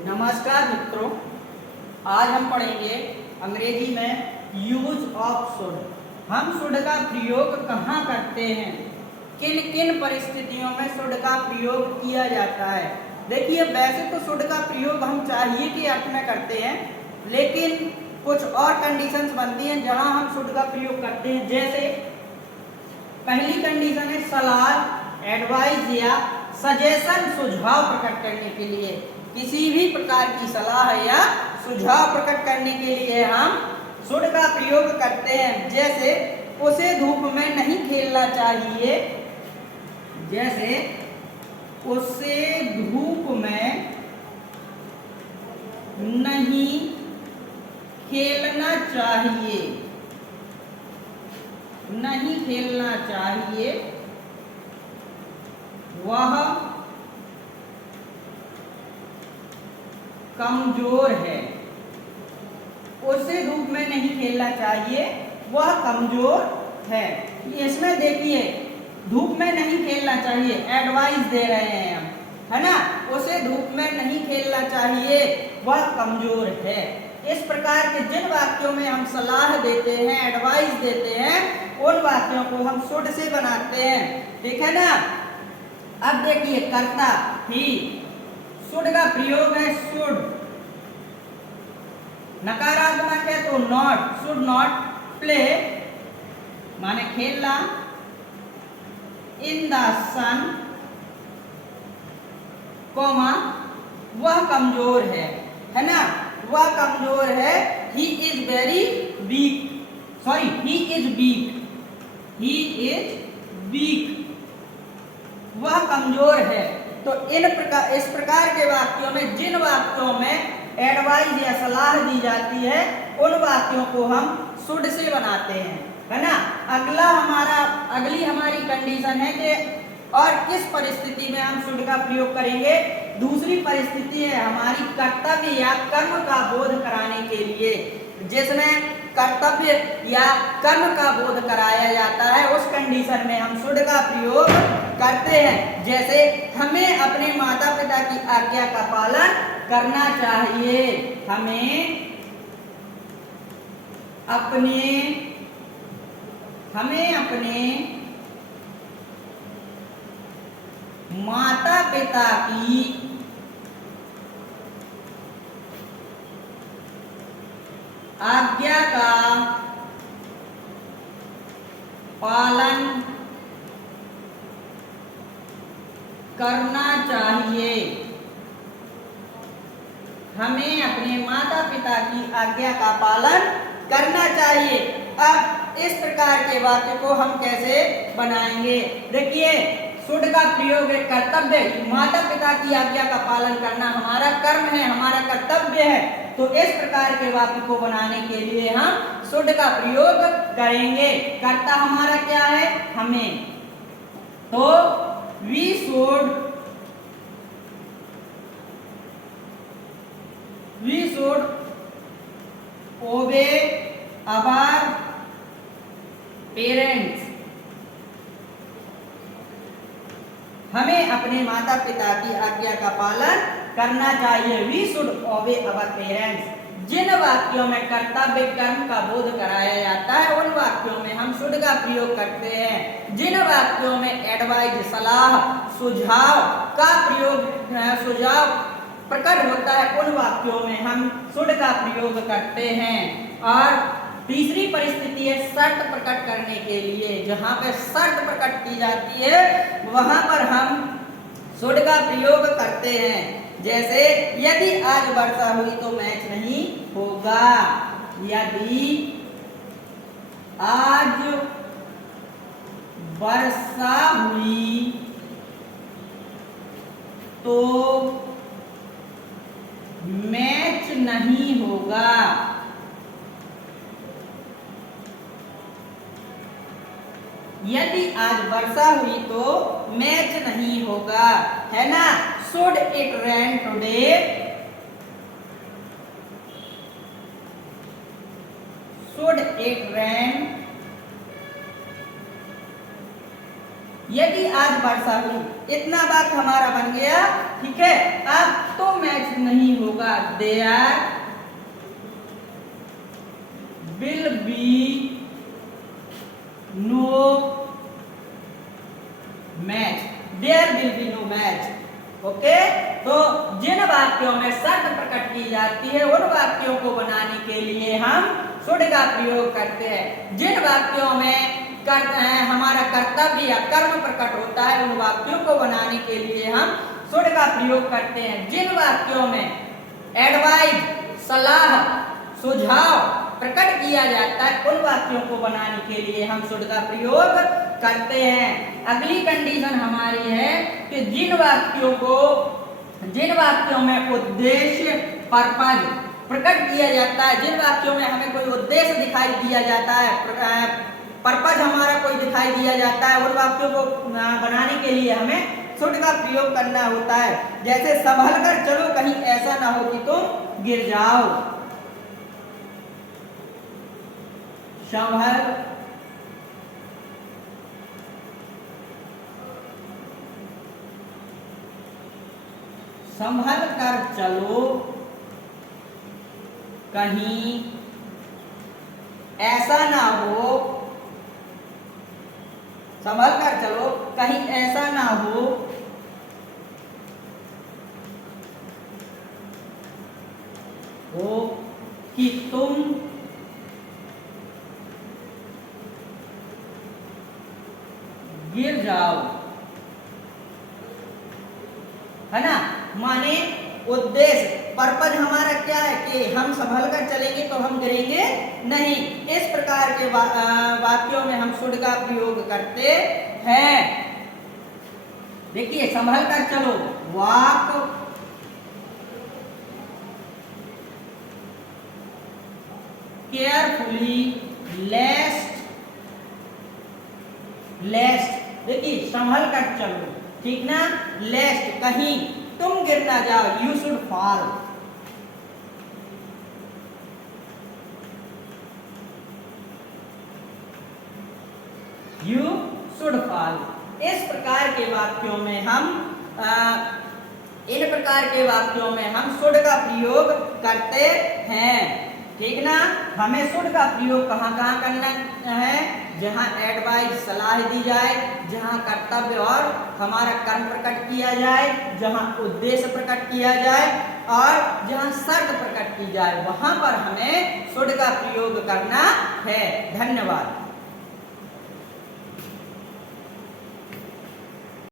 नमस्कार मित्रों, आज हम पढ़ेंगे अंग्रेजी में यूज ऑफ शुड। हम शुड का प्रयोग कहाँ करते हैं, किन किन परिस्थितियों में शुड का प्रयोग किया जाता है। देखिए, वैसे तो शुड का प्रयोग हम चाहिए के अर्थ में करते हैं, लेकिन कुछ और कंडीशंस बनती हैं जहां हम शुड का प्रयोग करते हैं। जैसे पहली कंडीशन है सलाह, एडवाइस या सजेशन, सुझाव प्रकट करने के लिए। किसी भी प्रकार की सलाह या सुझाव प्रकट करने के लिए हम शुड का प्रयोग करते हैं। जैसे उसे धूप में नहीं खेलना चाहिए, जैसे उसे धूप में नहीं खेलना चाहिए, नहीं खेलना चाहिए, वह कमजोर है। उसे धूप में नहीं खेलना चाहिए, वह कमजोर है। इसमें देखिए, धूप में नहीं खेलना चाहिए, एडवाइस दे रहे हैं हम, है ना। उसे धूप में नहीं खेलना चाहिए, वह कमजोर है। इस प्रकार के जिन वाक्यों में हम सलाह देते हैं, एडवाइस देते हैं, उन वाक्यों को हम शुड से बनाते हैं, ठीक है ना। अब देखिए, कर्ता ही, शुड का प्रयोग है शुड। नकारात्मक है तो नॉट, शुड नॉट प्ले माने खेलना, इन द सन, कोमा वह कमजोर है ना, वह कमजोर है। He is very weak, sorry he is weak, he is weak, वह कमजोर है। तो इस प्रकार के वाक्यों में, जिन वाक्यों में एडवाइस या सलाह दी जाती है, उन वाक्यों को हम शुड से बनाते हैं, है ना। अगली हमारी कंडीशन है कि और किस परिस्थिति में हम शुड का प्रयोग करेंगे। दूसरी परिस्थिति है हमारी कर्तव्य या कर्म का बोध कराने के लिए, जिसमें कर्तव्य या कर्म का बोध कराया जाता है। उस कंडीशन में हम शुड का प्रयोग करते हैं। जैसे हमें अपने माता पिता की आज्ञा का पालन करना चाहिए, हमें अपने माता पिता की आज्ञा का पालन करना चाहिए, हमें अपने माता पिता की आज्ञा का पालन करना चाहिए। अब इस प्रकार के वाक्य को हम कैसे बनाएंगे। देखिए, शुड का प्रयोग है कर्तव्य, माता पिता की आज्ञा का पालन करना हमारा कर्म है, हमारा कर्तव्य है। तो इस प्रकार के वाक्य को बनाने के लिए हम शुड का प्रयोग करेंगे। कर्ता हमारा क्या है, हमें, तो we should obey our parents, हमें अपने माता पिता की आज्ञा का पालन करना चाहिए। We should obey our parents। जिन वाक्यों में कर्तव्य कर्म का बोध कराया जाता है, उन वाक्यों में हम शुड का प्रयोग करते हैं। जिन वाक्यों में एडवाइस, सलाह, सुझाव का प्रयोग, सुझाव प्रकट होता है, उन वाक्यों में हम शुड का प्रयोग करते हैं। और तीसरी परिस्थिति है शर्त प्रकट करने के लिए। जहां पे शर्त प्रकट की जाती है, वहां पर हम शुड का प्रयोग करते हैं। जैसे यदि आज वर्षा हुई तो मैच नहीं होगा, यदि आज वर्षा हुई तो मैच नहीं होगा। यदि आज वर्षा हुई तो मैच नहीं होगा, है ना। Should it rain today, should it rain, यदि आज वर्षा हुई, इतना बात हमारा बन गया, ठीक है। अब तो मैच नहीं होगा। there will be no match, there will be no match। Okay, तो जिन वाक्यों में शर्त प्रकट की जाती है उन वाक्यों को बनाने के लिए हम शुड का प्रयोग करते हैं। जिन वाक्यों में हमारा कर्तव्य या कर्म प्रकट होता है उन वाक्यों को बनाने के लिए हम शुड का प्रयोग करते हैं। जिन वाक्यों में एडवाइज, सलाह, सुझाव प्रकट किया जाता है उन वाक्यों को बनाने के लिए हम शुड का प्रयोग करते हैं। अगली कंडीशन हमारी है कि जिन वाक्यों में उद्देश्य, पर्पज प्रकट किया जाता है, जिन वाक्यों में हमें कोई उद्देश्य दिखाई दिया जाता है, पर्पज हमारा कोई दिखाई दिया जाता है, उन वाक्यों को बनाने के लिए हमें शुड का प्रयोग करना होता है। जैसे संभल कर चलो कहीं ऐसा ना हो कि तुम गिर जाओ। संभल कर चलो कहीं ऐसा ना हो, संभल कर चलो कहीं ऐसा ना हो कि तुम गिर जाओ, है ना। माने उद्देश्य, पर्पज हमारा क्या है कि हम संभल कर चलेंगे तो हम गिरेंगे नहीं। इस प्रकार के वाक्यों में हम शुड का प्रयोग करते हैं। देखिए, संभल कर चलो, वॉक केयरफुली लेस्ट, देखिए संभल कर चलो, ठीक ना, लेस्ट कहीं तुम गिर ना जाओ, you should fall. You should fall. इस प्रकार के वाक्यों में हम इन प्रकार के वाक्यों में हम शुड का प्रयोग करते हैं, ठीक ना। हमें शुड का प्रयोग कहाँ कहाँ करना है? जहाँ एडवाइस, सलाह दी जाए, जहाँ कर्तव्य और हमारा कर्म प्रकट किया जाए, जहाँ उद्देश्य प्रकट किया जाए और जहाँ शर्त प्रकट की जाए, वहां पर हमें शुड का प्रयोग करना है। धन्यवाद।